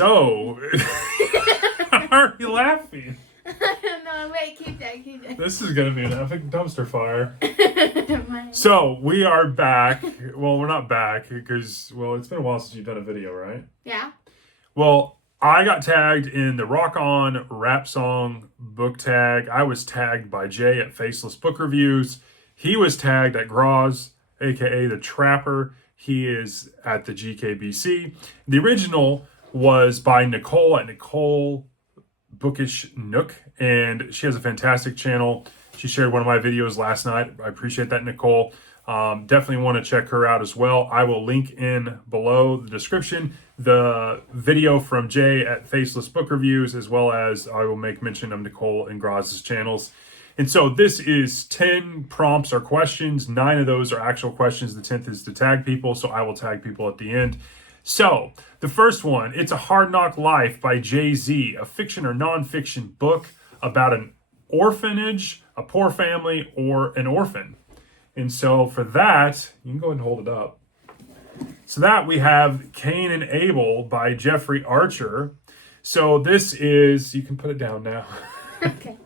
So, why are you laughing? I don't know. Wait, keep that. This is going to be an epic dumpster fire. So, we are back. Well, we're not back because, it's been a while since you've done a video, right? Yeah. Well, I got tagged in the Rock On rap song book tag. I was tagged by Jay at Faceless Book Reviews. He was tagged at Groz, aka The Trapper. He is at the GKBC. The original was by Nicole at Nicole Bookish Nook, and she has a fantastic channel. She shared one of my videos last night. I appreciate that, Nicole. Definitely want to check her out as well. I will link in below the description the video from Jay at Faceless Book Reviews, as well as I will make mention of Nicole and Groz's channels. And so this is 10 prompts or questions. 9 of those are actual questions. The 10th is to tag people, so I will tag people at the end. So the first one, It's a Hard Knock Life by Jay-Z, a fiction or nonfiction book about an orphanage, a poor family, or an orphan. And so for that, you can go ahead and hold it up. So that we have Cain and Abel by Jeffrey Archer. So this is, you can put it down now. Okay.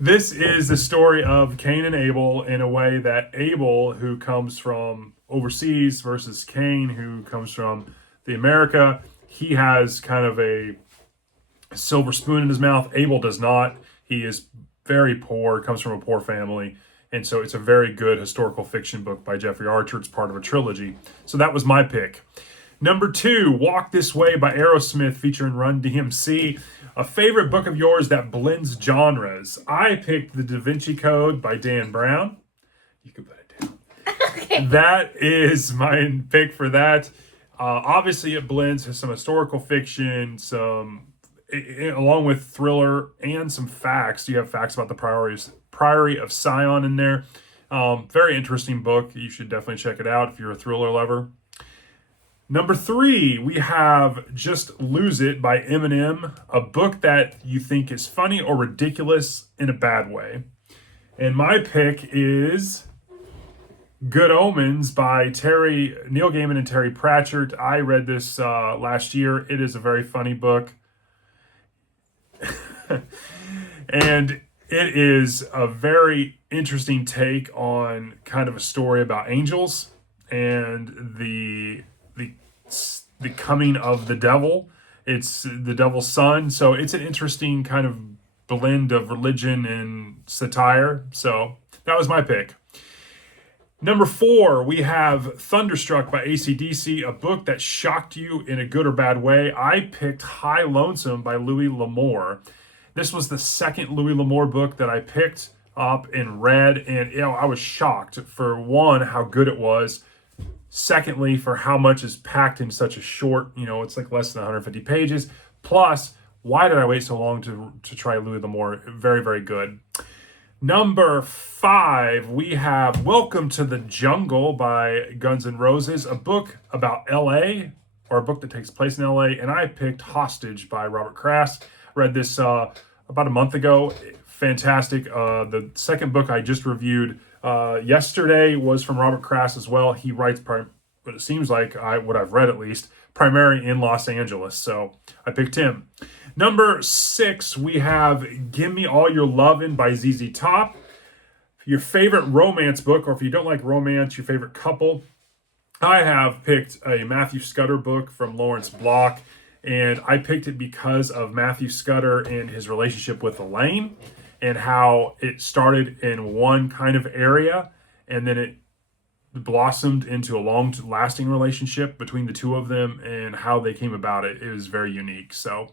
This is the story of Cain and Abel in a way that Abel, who comes from overseas, versus Cain, who comes from the America, he has kind of a silver spoon in his mouth. Abel does not. He is very poor, comes from a poor family. And so it's a very good historical fiction book by Jeffrey Archer. It's part of a trilogy. So that was my pick. Number 2, Walk This Way by Aerosmith featuring Run DMC. A favorite book of yours that blends genres. I picked The Da Vinci Code by Dan Brown. You can put it down. Okay. That is my pick for that. Obviously, it blends some historical fiction, along with thriller and some facts. You have facts about the Priory of Sion in there. Very interesting book. You should definitely check it out if you're a thriller lover. Number 3, we have Just Lose It by Eminem, a book that you think is funny or ridiculous in a bad way. And my pick is Good Omens by Neil Gaiman and Terry Pratchett. I read this last year. It is a very funny book. And it is a very interesting take on kind of a story about angels and the coming of the devil. It's the devil's son. So it's an interesting kind of blend of religion and satire. So that was my pick. Number 4, we have Thunderstruck by AC/DC, a book that shocked you in a good or bad way. I picked High Lonesome by Louis L'Amour. This was the second Louis L'Amour book that I picked up and read, and I was shocked, for one, how good it was. Secondly, for how much is packed in such a short, it's like less than 150 pages. Plus, why did I wait so long to try Louis L'Amour? Very, very good. Number 5, we have Welcome to the Jungle by Guns N' Roses, a book about LA, or a book that takes place in LA, and I picked Hostage by Robert Kraft. Read this about a month ago. Fantastic. The second book I just reviewed yesterday was from Robert Kraft as well. He writes, what it seems like, what I've read at least, primarily in Los Angeles. So I picked him. Number 6, we have Gimme All Your Lovin' by ZZ Top. Your favorite romance book, or if you don't like romance, your favorite couple. I have picked a Matthew Scudder book from Lawrence Block. And I picked it because of Matthew Scudder and his relationship with Elaine, and how it started in one kind of area and then it blossomed into a long-lasting relationship between the two of them, and how they came about it. It was very unique. So,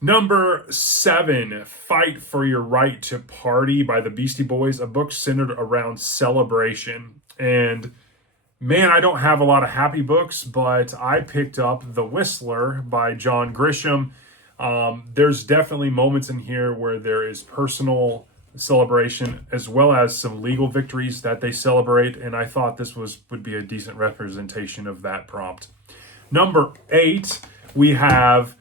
number 7, Fight for Your Right to Party by the Beastie Boys, a book centered around celebration. And man, I don't have a lot of happy books, but I picked up The Whistler by John Grisham. There's definitely moments in here where there is personal celebration as well as some legal victories that they celebrate, and I thought this would be a decent representation of that prompt. Number 8, we have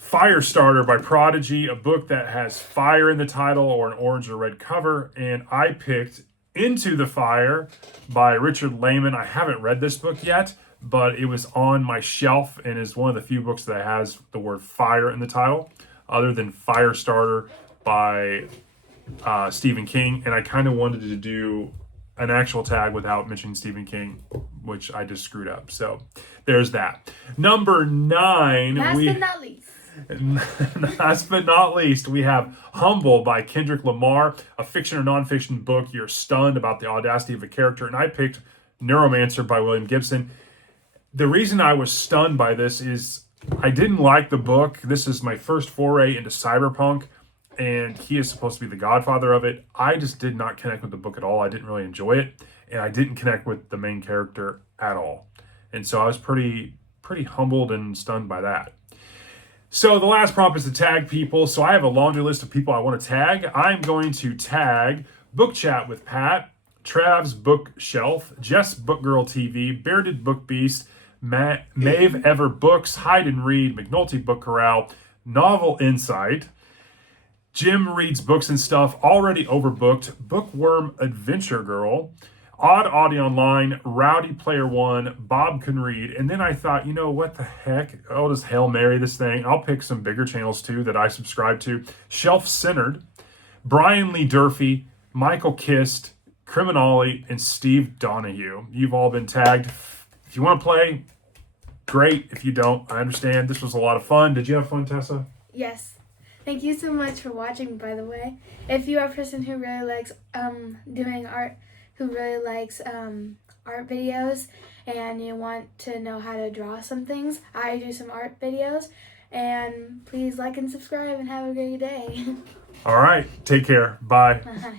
Firestarter by Prodigy, a book that has fire in the title or an orange or red cover, and I picked Into the Fire by Richard Lehman. I haven't read this book yet, but it was on my shelf and is one of the few books that has the word fire in the title, other than Firestarter by Stephen King. And I kind of wanted to do an actual tag without mentioning Stephen King, which I just screwed up. So there's that. Number 9. Last but not least, we have Humble by Kendrick Lamar, a fiction or nonfiction book. You're stunned about the audacity of a character. And I picked Neuromancer by William Gibson. The reason I was stunned by this is I didn't like the book. This is my first foray into cyberpunk, and he is supposed to be the godfather of it. I just did not connect with the book at all. I didn't really enjoy it, and I didn't connect with the main character at all. And so I was pretty humbled and stunned by that. So the last prompt is to tag people. So I have a laundry list of people I want to tag. I'm going to tag Book Chat with Pat, Trav's Bookshelf, Jess Bookgirl TV, Bearded Book Beast, Maeve Ever Books, Hide and Read, McNulty Book Corral, Novel Insight, Jim Reads Books and Stuff, Already Overbooked, Bookworm Adventure Girl, Odd Audio Online, Rowdy Player One, Bob Can Read. And then I thought, you know, what the heck? I'll just Hail Mary this thing. I'll pick some bigger channels too that I subscribe to. Shelf Centered, Brian Lee Durfee, Michael Kist, Criminale, and Steve Donahue. You've all been tagged. If you want to play, great. If you don't, I understand. This was a lot of fun. Did you have fun, Tessa? Yes. Thank you so much for watching, by the way. If you are a person who really likes doing art, who really likes art videos, and you want to know how to draw some things, I do some art videos. And please like and subscribe and have a great day. All right. Take care. Bye. Bye.